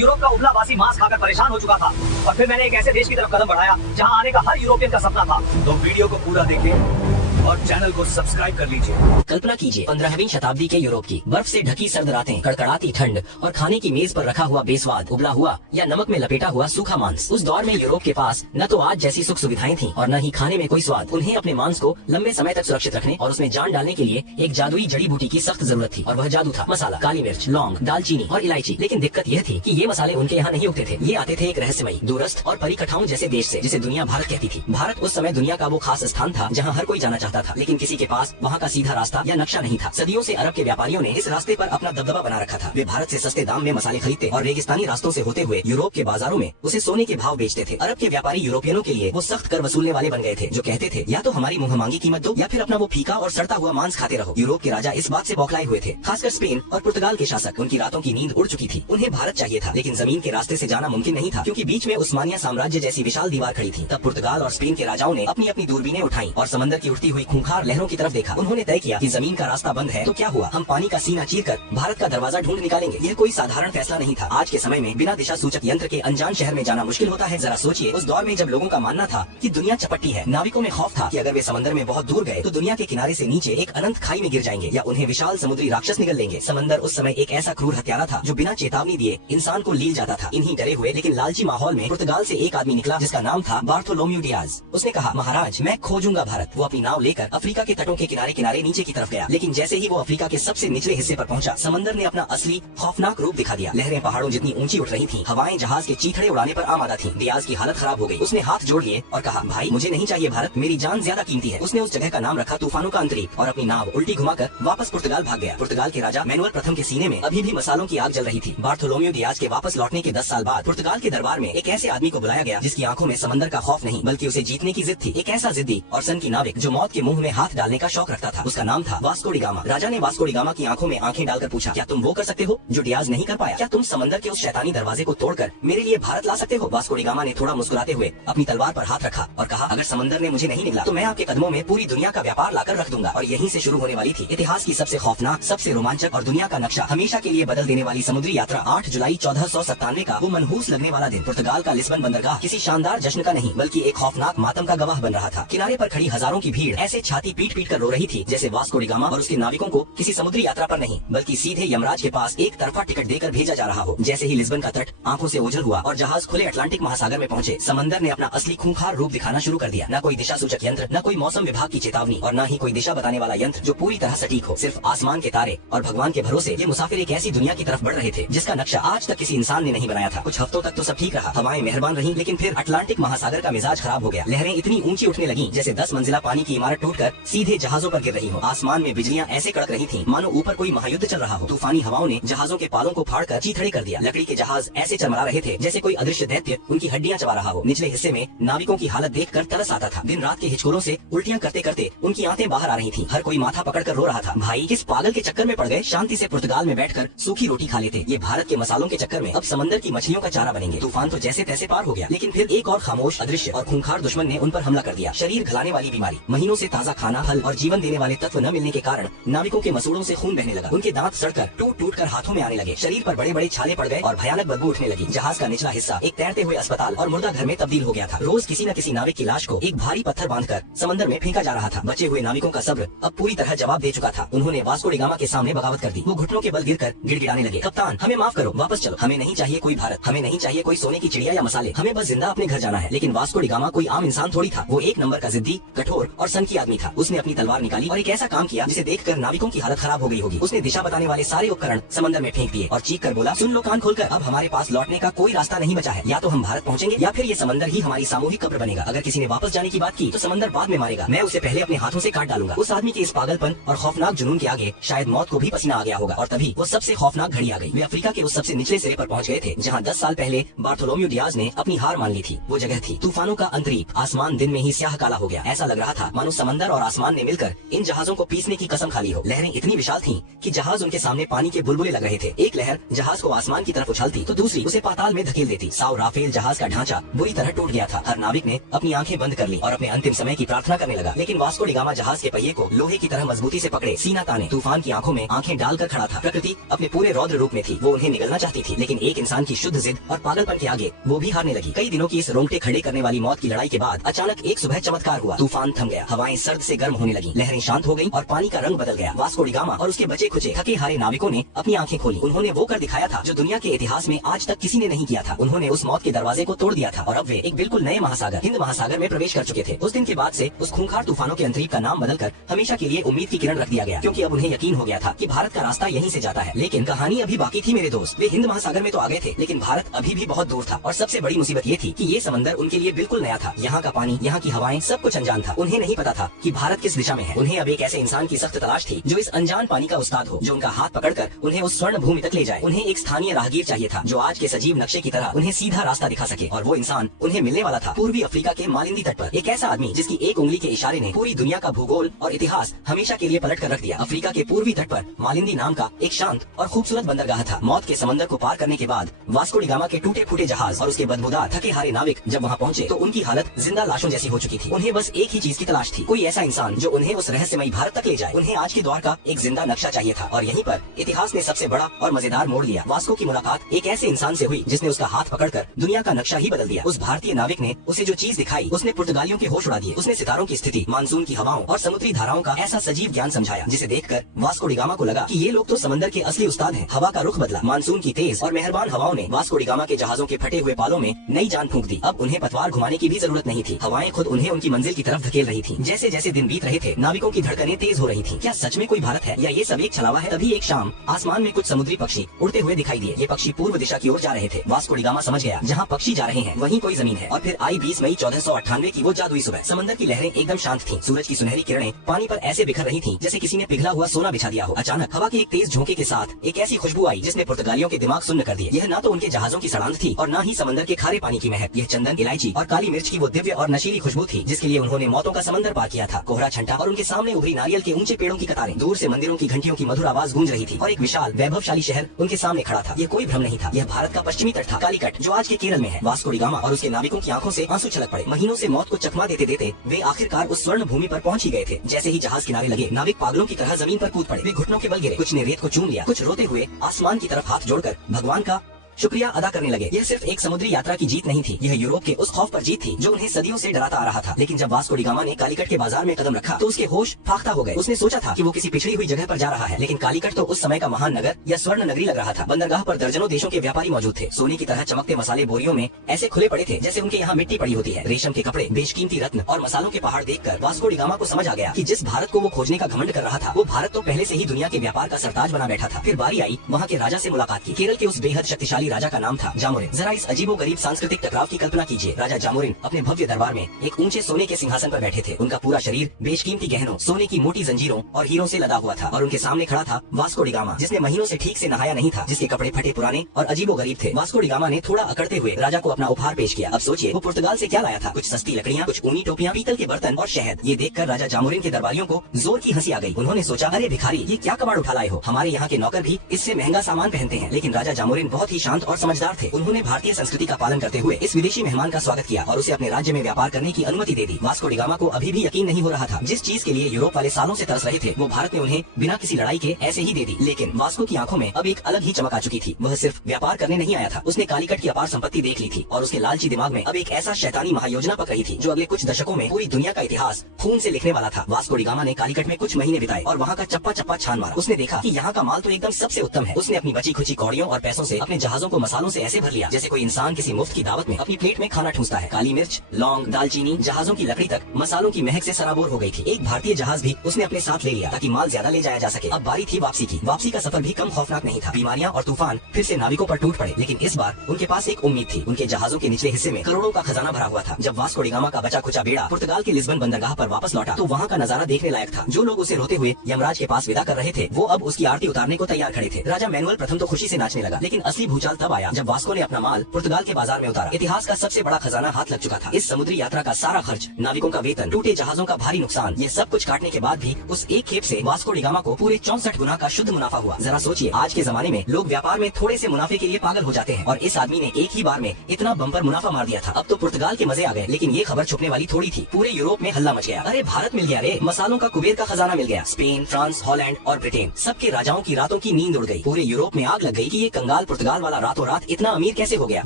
Europe का उबला-बासी मांस खाकर परेशान हो चुका था और फिर मैंने एक ऐसे देश की तरफ कदम बढ़ाया जहां आने का हर यूरोपियन का सपना था। तो वीडियो को पूरा देखें और चैनल को सब्सक्राइब कर लीजिए। कल्पना कीजिए 15वीं शताब्दी के यूरोप की बर्फ से ढकी सर्द रातें, कड़कड़ाती ठंड और खाने की मेज पर रखा हुआ बेस्वाद उबला हुआ या नमक में लपेटा हुआ सूखा मांस। उस दौर में यूरोप के पास न तो आज जैसी सुख सुविधाएं थीं और न ही खाने में कोई स्वाद। उन्हें अपने मांस को लंबे समय तक सुरक्षित रखने और उसमें जान डालने के लिए एक जादुई जड़ी बूटी की सख्त जरूरत थी और वह जादू था मसाला, काली मिर्च, लौंग, दालचीनी और इलायची। लेकिन दिक्कत यह थी कि ये मसाले उनके यहाँ नहीं उगते थे। ये आते थे एक रहस्यमयी, दूरस्थ और परिकठाओं जैसे देश से, जिसे दुनिया भारत कहती थी। भारत उस समय दुनिया का वो खास स्थान था जहाँ हर कोई जाना चाहता था, लेकिन किसी के पास वहाँ का सीधा रास्ता या नक्शा नहीं था। सदियों से अरब के व्यापारियों ने इस रास्ते पर अपना दबदबा बना रखा था। वे भारत से सस्ते दाम में मसाले खरीदते और रेगिस्तानी रास्तों से होते हुए यूरोप के बाजारों में उसे सोने के भाव बेचते थे। अरब के व्यापारी यूरोपियनों के लिए वो सख्त कर वसूलने वाले बन गए थे, जो कहते थे या तो हमारी मुंहमांगी कीमत दो या फिर अपना वो फीका और सड़ता हुआ मांस खाते रहो। यूरोप के राजा इस बात से बौखलाए हुए थे, खासकर स्पेन और पुर्तगाल के शासक। उनकी रातों की नींद उड़ चुकी थी। उन्हें भारत चाहिए था, लेकिन जमीन के रास्ते से जाना मुमकिन नहीं था, क्योंकि बीच में उस्मानिया साम्राज्य जैसी विशाल दीवार खड़ी थी। तब पुर्तगाल और स्पेन के राजाओं ने अपनी अपनी दूरबीनें उठाई और समंदर की उठती हुई खूंखार लहरों की तरफ देखा। उन्होंने तय किया कि जमीन का रास्ता बंद है तो क्या हुआ, हम पानी का सीना चीरकर भारत का दरवाजा ढूंढ निकालेंगे। यह कोई साधारण फैसला नहीं था। आज के समय में बिना दिशा सूचक यंत्र के अनजान शहर में जाना मुश्किल होता है। जरा सोचिए, उस दौर में जब लोगों का मानना था कि दुनिया चपट्टी है, नाविकों में खौफ था कि अगर वे समंदर में बहुत दूर गए तो दुनिया के किनारे से नीचे एक अनंत खाई में गिर जाएंगे या उन्हें विशाल समुद्री राक्षस निगल लेंगे। समंदर उस समय एक ऐसा क्रूर हत्यारा था जो बिना चेतावनी दिए इंसान को लील जाता था। इन्हीं डरे हुए लेकिन लालची माहौल में पुर्तगाल से एक आदमी निकला जिसका नाम था बार्थोलोम्यू डियाज। उसने कहा, महाराज मैं खोजूंगा भारत। वो अपनी नाव लेकर अफ्रीका के तटों के किनारे किनारे नीचे की तरफ गया, लेकिन जैसे ही वो अफ्रीका के सबसे निचले हिस्से पर पहुंचा, समंदर ने अपना असली खौफनाक रूप दिखा दिया। लहरें पहाड़ों जितनी ऊंची उठ रही थीं, हवाएं जहाज के चीथड़े उड़ाने पर आमादा थीं। डियाज की हालत खराब हो गई। उसने हाथ जोड़ लिए और कहा, भाई मुझे नहीं चाहिए भारत, मेरी जान ज्यादा कीमती है। उसने उस जगह का नाम रखा तूफानों का अंतरीप और अपनी नाव उल्टी घुमाकर वापस पुर्तगाल भाग गया। पुर्तगाल के राजा मैनुअल प्रथम के सीने में अभी भी मसालों की आग जल रही थी। बार्थोलोम्यू डियाज के वापस लौटने के 10 साल बाद पुर्तगाल के दरबार में एक ऐसे आदमी को बुलाया गया जिसकी आंखों में समंदर का खौफ नहीं बल्कि उसे जीतने की जिद थी। एक ऐसा जिद्दी और सन की नाविक जो मौत के मुंह में हाथ डालने का शौक रखता था। उसका नाम था वास्को डी गामा। राजा ने वास्को डी गामा की आंखों में आंखें डालकर पूछा, क्या तुम वो कर सकते हो जो डियाज नहीं कर पाया? क्या तुम समंदर के उस शैतानी दरवाजे को तोड़कर मेरे लिए भारत ला सकते हो? वास्को डी गामा ने थोड़ा मुस्कुराते हुए अपनी तलवार पर हाथ रखा और कहा, अगर समंदर ने मुझे नहीं निगला तो मैं आपके कदमों में पूरी दुनिया का व्यापार लाकर रख दूंगा। और यहीं से शुरू होने वाली थी इतिहास की सबसे खौफनाक, सबसे रोमांचक और दुनिया का नक्शा हमेशा के लिए बदल देने वाली समुद्री यात्रा। 8 जुलाई 1497 का वो मनहूस लगने वाला दिन पुर्तगाल का लिस्बन बंदरगाह किसी शानदार जश्न का नहीं बल्कि एक खौफनाक मातम का गवाह बन रहा था। किनारे पर खड़ी हजारों की भीड़ ऐसे छाती पीट पीट कर रो रही थी जैसे वास्को डी गामा और उसके नाविकों को किसी समुद्री यात्रा पर नहीं बल्कि सीधे यमराज के पास एक तरफा टिकट देकर भेजा जा रहा हो। जैसे ही लिस्बन का तट आंखों से ओझल हुआ और जहाज खुले अटलांटिक महासागर में पहुंचे, समंदर ने अपना असली खूंखार रूप दिखाना शुरू कर दिया। न कोई दिशा सूचक यंत्र, न कोई मौसम विभाग की चेतावनी और न ही कोई दिशा बताने वाला यंत्र जो पूरी तरह सटीक हो। सिर्फ आसमान के तारे और भगवान के भरोसे ये मुसाफिर एक ऐसी दुनिया की तरफ बढ़ रहे थे जिसका नक्शा आज तक किसी इंसान ने नहीं बनाया था। कुछ हफ्तों तक तो सब ठीक रहा, हवाएं मेहरबान रही, लेकिन फिर अटलांटिक महासागर का मिजाज खराब हो गया। लहरें इतनी ऊंची उठने लगी जैसे 10 मंजिला पानी की इमारत टूटकर सीधे जहाजों पर गिर रही हो। आसमान में बिजलियां ऐसे कड़क रही थीं मानो ऊपर कोई महायुद्ध चल रहा हो। तूफानी हवाओं ने जहाजों के पालों को फाड़कर चीथड़े कर दिया। लकड़ी के जहाज ऐसे चरमरा रहे थे जैसे कोई अदृश्य दैत्य उनकी हड्डियां चबा रहा हो। निचले हिस्से में नाविकों की हालत देखकर तरस आता था। दिन रात के हिचकोरों से उल्टियां करते करते उनकी आंखें बाहर आ रही थीं। हर कोई माथा पकड़कर रो रहा था। भाई किस पागल के चक्कर में पड़ गए? शांति से पुर्तगाल में बैठकर सूखी रोटी खा लेते। ये भारत के मसालों के चक्कर में अब समंदर की मछलियों का चारा बनेंगे। तूफान तो जैसे तैसे पार हो गया, लेकिन फिर एक और खामोश, अदृश्य और खूंखार दुश्मन ने उन पर हमला कर दिया। शरीर घलाने वाली बीमारी, महीनों से ताज़ा खाना, फल और जीवन देने वाले तत्व न मिलने के कारण नाविकों के मसूड़ों से खून बहने लगा। उनके दांत सड़कर टूट टूट कर हाथों में आने लगे। शरीर पर बड़े बड़े छाले पड़ गए और भयानक बदबू उठने लगी। जहाज का निचला हिस्सा एक तैरते हुए अस्पताल और मुर्दा घर में तब्दील हो गया था। रोज किसी न किसी नाविक की लाश को एक भारी पत्थर बांधकर समंदर में फेंका जा रहा था। बचे हुए नाविकों का सब्र अब पूरी तरह जवाब दे चुका था। उन्होंने वास्को डी गामा के सामने बगावत कर दी। वो घुटनों के बल गिरकर गिड़गिड़ाने लगे, कप्तान हमें माफ करो, वापस चलो, हमें नहीं चाहिए कोई भारत, हमें नहीं चाहिए कोई सोने की चिड़िया या मसाले, हमें बस जिंदा अपने घर जाना है। लेकिन वास्को डी गामा कोई आम इंसान थोड़ी था। वो एक नंबर का जिद्दी, कठोर और सन की आदमी था। उसने अपनी तलवार निकाली और एक ऐसा काम किया जिसे देखकर नाविकों की हालत खराब हो गई होगी। उसने दिशा बताने वाले सारे उपकरण समंदर में फेंक दिए और चीख कर बोला, सुन लो कान खोलकर, अब हमारे पास लौटने का कोई रास्ता नहीं बचा है। या तो हम भारत पहुंचेंगे या फिर ये समंदर ही हमारी सामूहिक कब्र बनेगा। अगर किसी ने वापस जाने की बात की तो समंदर बाद में मारेगा, मैं उसे पहले अपने हाथों से काट डालूंगा। उस आदमी के इस पागलपन और खौफनाक जुनून के आगे शायद मौत को भी पसीना आ गया होगा। और तभी वो सबसे खौफनाक घड़ी आ गई। वे अफ्रीका के उस सबसे निचले सिरे पर पहुंच गए थे जहां 10 साल पहले बार्थोलोम्यू डियाज ने अपनी हार मान ली थी। वो जगह थी तूफानों का अंतरीप। आसमान दिन में ही स्याह काला हो गया। ऐसा लग रहा था मानो समंदर और आसमान ने मिलकर इन जहाजों को पीसने की कसम खा ली हो। लहरें इतनी विशाल थीं कि जहाज उनके सामने पानी के बुलबुले लग रहे थे। एक लहर जहाज को आसमान की तरफ उछालती तो दूसरी उसे पाताल में धकेल देती। साउ राफेल जहाज का ढांचा बुरी तरह टूट गया था। हर नाविक ने अपनी आंखें बंद कर ली और अपने अंतिम समय की प्रार्थना करने लगा। लेकिन वास्को डी गामा जहाज के पहिए को लोहे की तरह मजबूती से पकड़े सीना ताने तूफान की आंखों में आंखें डालकर खड़ा था। प्रकृति अपने पूरे रौद्र रूप में थी। वो उन्हें निगलना चाहती थी, लेकिन एक इंसान की शुद्ध जिद और पागलपन के आगे वो भी हारने लगी। कई दिनों की इस रोंगटे खड़े करने वाली मौत की लड़ाई के बाद अचानक एक सुबह चमत्कार हुआ। तूफान थम गया, हवाएं सर्द से गर्म होने लगी, लहरें शांत हो गईं और पानी का रंग बदल गया। वास्को डी गामा और उसके बचे खुचे थके हारे नाविकों ने अपनी आंखें खोली। उन्होंने वो कर दिखाया था जो दुनिया के इतिहास में आज तक किसी ने नहीं किया था। उन्होंने उस मौत के दरवाजे को तोड़ दिया था और अब वे एक बिल्कुल नए महासागर हिंद महासागर में प्रवेश कर चुके थे। उस दिन के बाद से उस खूंखार तूफानों के अंतरीप का नाम बदलकर हमेशा के लिए उम्मीद की किरण रख दिया गया, क्योंकि अब उन्हें यकीन हो गया था कि भारत का रास्ता यहीं से जाता है। लेकिन कहानी अभी बाकी थी मेरे दोस्त। वे हिंद महासागर में तो आ गए थे, लेकिन भारत अभी भी बहुत दूर था। और सबसे बड़ी मुसीबत ये थी कि ये समंदर उनके लिए बिल्कुल नया था। यहाँ का पानी, यहाँ की हवाएं, सब कुछ अनजान था। उन्हें नहीं पता था कि भारत किस दिशा में है। उन्हें अब एक ऐसे इंसान की सख्त तलाश थी जो इस अनजान पानी का उस्ताद हो, जो उनका हाथ पकड़कर उन्हें उस स्वर्ण भूमि तक ले जाए। उन्हें एक स्थानीय राहगीर चाहिए था जो आज के सजीव नक्शे की तरह उन्हें सीधा रास्ता दिखा सके। और वो इंसान उन्हें मिलने वाला था पूर्वी अफ्रीका के मालिंदी तट पर। एक ऐसा आदमी जिसकी एक उंगली के इशारे ने पूरी दुनिया का भूगोल और इतिहास हमेशा के लिए पलट कर रख दिया। अफ्रीका के पूर्वी तट पर मालिंदी नाम का एक शांत और खूबसूरत बंदरगाह था। मौत के समंदर को पार करने के बाद वास्को डी गामा के टूटे फूटे जहाज और उसके बदबूदार थके हारे नाविक जब वहाँ पहुँचे तो उनकी हालत जिंदा लाशों जैसी हो चुकी थी। उन्हें बस एक ही चीज की तलाश थी, कोई ऐसा इंसान जो उन्हें उस रहस्यमयी भारत तक ले जाए। उन्हें आज के दौर का एक जिंदा नक्शा चाहिए था। और यहीं पर इतिहास ने सबसे बड़ा और मजेदार मोड़ लिया। वास्को की मुलाकात एक ऐसे इंसान से हुई जिसने उसका हाथ पकड़कर दुनिया का नक्शा ही बदल दिया। उस भारतीय नाविक ने उसे जो चीज दिखाई उसने पुर्तगालियों के होश उड़ा दिए। उसने सितारों की स्थिति, मानसून की हवाओं और समुद्री धाराओं का ऐसा सजीव ज्ञान समझाया जिसे देखकर वास्को डी गामा को लगा कि ये लोग तो समंदर के असली उस्ताद हैं। हवा का रुख बदला। मानसून की तेज और मेहरबान हवाओं ने वास्को डी गामा के जहाजों के फटे हुए पालों में नई जान फूंक दी। अब उन्हें पतवार घुमाने की भी जरूरत नहीं थी। हवाएं खुद उन्हें उनकी मंजिल की तरफ धकेल रही थी। जैसे जैसे दिन बीत रहे थे नाविकों की धड़कनें तेज हो रही थी। क्या सच में कोई भारत है या ये सब एक छलावा है? तभी एक शाम आसमान में कुछ समुद्री पक्षी उड़ते हुए दिखाई दिए। ये पक्षी पूर्व दिशा की ओर जा रहे थे। वास्को डी गामा समझ गया, जहाँ पक्षी जा रहे हैं वहीं कोई जमीन है। और फिर आई 20 मई 1498 की वो जादुई सुबह। समंदर की लहरें एकदम शांत थीं। सूरज की सुनहरी किरणें पानी पर ऐसे बिखर रही थीं जैसे किसी ने पिघला हुआ सोना बिछा दिया हो। अचानक हवा के एक तेज झोंके के साथ एक ऐसी खुशबू आई जिसने पुर्तगालियों के दिमाग सुन्न कर दिए। यह न तो उनके जहाजों की सड़ांध थी और न ही समंदर के खारे पानी की महक। यह चंदन, इलायची और काली मिर्च की वो दिव्य और नशीली खुशबू थी जिसके लिए उन्होंने मौतों का समंदर पार किया था। कोहरा छंटा और उनके सामने उभरी नारियल के ऊंचे पेड़ों की कतारें, दूर से मंदिरों की घंटियों की मधुर आवाज गूंज रही थी और एक विशाल वैभवशाली शहर उनके सामने खड़ा था। यह कोई भ्रम नहीं था, यह भारत का पश्चिमी तट था, कालीकट, जो आज के केरल में है। वास्को डी गामा और उसके नाविकों की आंखों से आंसू छलक पड़े। महीनों से मौत को चकमा देते देते वे आखिरकार उस स्वर्ण भूमि पर पहुंच ही गए थे। जैसे ही जहाज किनारे लगे नाविक पागलों की तरह जमीन पर कूद पड़े। वे घुटनों के बल गिरे, कुछ ने रेत को चूम लिया, कुछ रोते हुए आसमान की तरफ हाथ जोड़कर भगवान का शुक्रिया अदा करने लगे। यह सिर्फ एक समुद्री यात्रा की जीत नहीं थी, यह यूरोप के उस खौफ पर जीत थी जो उन्हें सदियों से डराता आ रहा था। लेकिन जब वास्को डी गामा ने कालीकट के बाजार में कदम रखा तो उसके होश फाख्ता हो गए। उसने सोचा था कि वो किसी पिछड़ी हुई जगह पर जा रहा है, लेकिन कालीकट तो उस समय का महान नगर या स्वर्ण नगरी लग रहा था। बंदरगाह पर दर्जनों देशों के व्यापारी मौजूद थे। सोने की तरह चमकते मसाले बोरियों में ऐसे खुले पड़े थे जैसे उनके यहाँ मिट्टी पड़ी होती है। रेशम के कपड़े, बेशकीमती रत्न और मसालों के पहाड़ देखकर वास्को डी गामा को समझ आ गया कि जिस भारत को वो खोजने का घमंड कर रहा था वो भारत तो पहले से ही दुनिया के व्यापार का सरताज बना बैठा था। फिर बारी आई वहाँ के राजा से मुलाकात की। केरल के उस बेहद शक्तिशाली राजा का नाम था जामोरिन। जरा इस अजीबोगरीब सांस्कृतिक टकराव की कल्पना कीजिए। राजा जामोरिन अपने भव्य दरबार में एक ऊंचे सोने के सिंहासन पर बैठे थे। उनका पूरा शरीर बेशकीमती गहनों, सोने की मोटी जंजीरों और हीरों से लदा हुआ था और उनके सामने खड़ा था वास्को डी गामा, जिसने महीनों से ठीक से नहाया नहीं था, जिसके कपड़े फटे पुराने और अजीबोगरीब थे। वास्को डी गामा ने थोड़ा अकड़ते हुए राजा को अपना उपहार पेश किया। अब सोचिए वो पुर्तगाल से क्या लाया था। कुछ सस्ती लकड़ियाँ, कुछ ऊनी टोपियां, पीतल के बर्तन और शहद। ये देखकर राजा जामोरिन के दरबारियों को जोर की हंसी आ गई। उन्होंने सोचा, अरे भिखारी, ये क्या कबाड़ उठा लाए हो? हमारे यहाँ के नौकर भी इससे महंगा सामान पहनते हैं। लेकिन राजा जामोरिन बहुत ही शांत और समझदार थे। उन्होंने भारतीय संस्कृति का पालन करते हुए इस विदेशी मेहमान का स्वागत किया और उसे अपने राज्य में व्यापार करने की अनुमति दे दी। वास्को डी गामा को अभी भी यकीन नहीं हो रहा था। जिस चीज के लिए यूरोप वाले सालों से तरस रहे थे वो भारत ने उन्हें बिना किसी लड़ाई के ऐसे ही दे दी। लेकिन वास्को की आंखों में अब एक अलग ही चमक आ चुकी थी। वह सिर्फ व्यापार करने नहीं आया था, उसने कालीकट की अपार संपत्ति देख ली थी और उसके लालची दिमाग में अब एक ऐसा शैतानी महायोजना पक रही थी जो अगले कुछ दशकों में पूरी दुनिया का इतिहास खून से लिखने वाला था। वास्को डी गामा ने कालीकट में कुछ महीने बिताए और वहाँ का चप्पा चप्पा छान मारा। उसने देखा कि यहाँ का माल तो एकदम सबसे उत्तम है। उसने अपनी बची खुची कौड़ियों और पैसों से अपने जहाजों को मसालों से ऐसे भर लिया जैसे कोई इंसान किसी मुफ्त की दावत में अपनी प्लेट में खाना ठूंसता है। काली मिर्च, लौंग, दालचीनी, जहाजों की लकड़ी तक मसालों की महक से सराबोर हो गई थी। एक भारतीय जहाज भी उसने अपने साथ ले लिया ताकि माल ज्यादा ले जाया जा सके। अब बारी थी वापसी की। वापसी का सफर भी कम खौफनाक नहीं था। बीमारियां और तूफान फिर से नाविकों पर टूट पड़े, लेकिन इस बार उनके पास एक उम्मीद थी। उनके जहाजों के निचले हिस्से में करोड़ों का खजाना भरा हुआ था। जब वास्को डी गामा का बचा खुचा बेड़ा पुर्तगाल के लिस्बन बंदरगाह पर वापस लौटा तो वहाँ का नजारा देखने लायक था। जो लोग उसे रोते हुए यमराज के पास विदा कर रहे थे वो अब उसकी आरती उतारने को तैयार खड़े थे। राजा मैनुअल प्रथम तो खुशी से नाचने लगा, लेकिन असली भूचाल भूचाल तब आया जब वास्को ने अपना माल पुर्तगाल के बाजार में उतारा। इतिहास का सबसे बड़ा खजाना हाथ लग चुका था। इस समुद्री यात्रा का सारा खर्च, नाविकों का वेतन, टूटे जहाजों का भारी नुकसान, ये सब कुछ काटने के बाद भी उस एक खेप से वास्को डी गामा को पूरे 64 गुना का शुद्ध मुनाफा हुआ। जरा सोचिए, आज के जमाने में लोग व्यापार में थोड़े से मुनाफे के लिए पागल हो जाते हैं और इस आदमी ने एक ही बार में इतना बम्पर मुनाफा मार दिया था। अब तो पुर्तगाल के मजे आ गए, लेकिन ये खबर छुपने वाली थोड़ी थी। पूरे यूरोप में हल्ला मच गया। अरे भारत मिल गया रे, मसालों का कुबेर का खजाना मिल गया। स्पेन, फ्रांस, हॉलैंड और ब्रिटेन, सबके राजाओं की रातों की नींद उड़ गई। पूरे यूरोप में आग लग गई कि ये कंगाल पुर्तगाल वाला रातों रात इतना अमीर कैसे हो गया।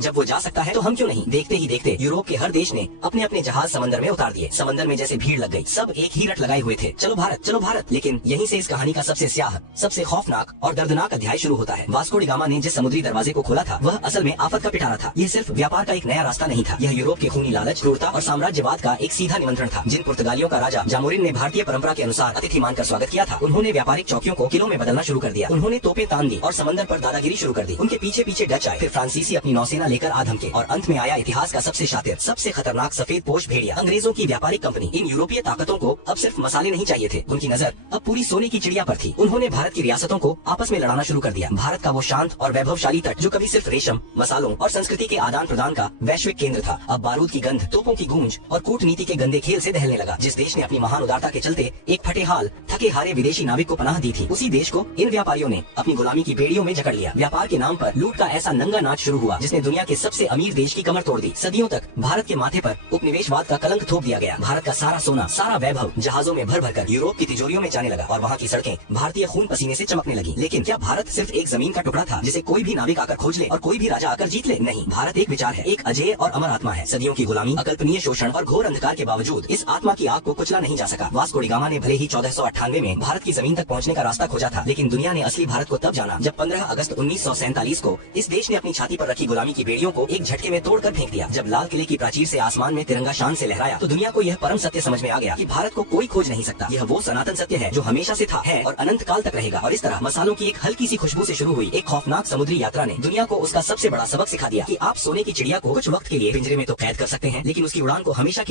जब वो जा सकता है तो हम क्यों नहीं। देखते ही देखते यूरोप के हर देश ने अपने अपने जहाज समंदर में उतार दिए। समंदर में जैसे भीड़ लग गई, सब एक ही रट लगाए हुए थे, चलो भारत, चलो भारत। लेकिन यहीं से इस कहानी का सबसे स्याह, सबसे खौफनाक और दर्दनाक अध्याय शुरू होता है। वास्को डी गामा ने जिस समुद्री दरवाजे को खोला था वह असल में आफत का पिटारा था। यह सिर्फ व्यापार का एक नया रास्ता नहीं था, यह यूरोप के खूनी लालच, क्रूरता और साम्राज्यवाद का एक सीधा निमंत्रण था। जिन पुर्तगालियों का राजा जामोरिन ने भारतीय परंपरा के अनुसार अतिथि मानकर स्वागत किया था, उन्होंने व्यापारिक चौकियों को किलों में बदलना शुरू कर दिया। उन्होंने तोपें तान दी और समंदर पर दादागिरी शुरू कर दी। उनके पीछे पीछे डच आए, फिर फ्रांसीसी अपनी नौसेना लेकर आ धमके और अंत में आया इतिहास का सबसे शातिर, सबसे खतरनाक सफेद पोश भेड़िया, अंग्रेजों की व्यापारिक कंपनी। इन यूरोपीय ताकतों को अब सिर्फ मसाले नहीं चाहिए थे, उनकी नजर अब पूरी सोने की चिड़िया पर थी। उन्होंने भारत की रियासतों को आपस में लड़ाना शुरू कर दिया। भारत का वो शांत और वैभवशाली तट जो कभी सिर्फ रेशम, मसालों और संस्कृति के आदान प्रदान का वैश्विक केंद्र था, अब बारूद की गंध, तोपों की गूंज और कूटनीति के गंदे खेल से दहलने लगा। जिस देश ने अपनी महान उदारता के चलते एक फटे हाल, थके हारे विदेशी नाविक को पनाह दी थी, उसी देश को इन व्यापारियों ने अपनी गुलामी की बेड़ियों में जकड़ लिया। व्यापार के नाम पर लूट का ऐसा नंगा नाच शुरू हुआ जिसने दुनिया के सबसे अमीर देश की कमर तोड़ दी। सदियों तक भारत के माथे पर उपनिवेशवाद का कलंक थोप दिया गया। भारत का सारा सोना, सारा वैभव जहाजों में भर भर कर यूरोप की तिजोरियों में जाने लगा और वहाँ की सड़कें भारतीय खून पसीने से चमकने लगी। लेकिन क्या भारत सिर्फ एक जमीन का टुकड़ा था जिसे कोई भी नाविक आकर खोज ले और कोई भी राजा आकर जीत ले? नहीं, भारत एक विचार है, एक अजेय और अमर आत्मा है। सदियों की गुलामी, अकल्पनीय शोषण और घोर अंधकार के बावजूद इस आत्मा की आग को कुचला नहीं जा सका। वास्को डी गामा ने भले ही 1498 में भारत की जमीन तक पहुँचने का रास्ता खोजा था, लेकिन दुनिया ने असली भारत को तब जाना जब 15 अगस्त 1947 को इस देश ने अपनी छाती पर रखी गुलामी की बेड़ियों को एक झटके में तोड़कर फेंक दिया। जब लाल किले की प्राचीर से आसमान में तिरंगा शान से लहराया तो दुनिया को यह परम सत्य समझ में आ गया कि भारत को कोई खोज नहीं सकता। यह वो सनातन सत्य है जो हमेशा से था, है और अनंत काल तक रहेगा। और इस तरह मसालों की एक हल्की सी खुशबू से शुरू हुई एक खौफनाक समुद्री यात्रा ने दुनिया को उसका सबसे बड़ा सबक सिखा दिया कि आप सोने की चिड़िया को कुछ वक्त के लिए पिंजरे में तो कैद कर सकते हैं, लेकिन उसकी उड़ान को हमेशा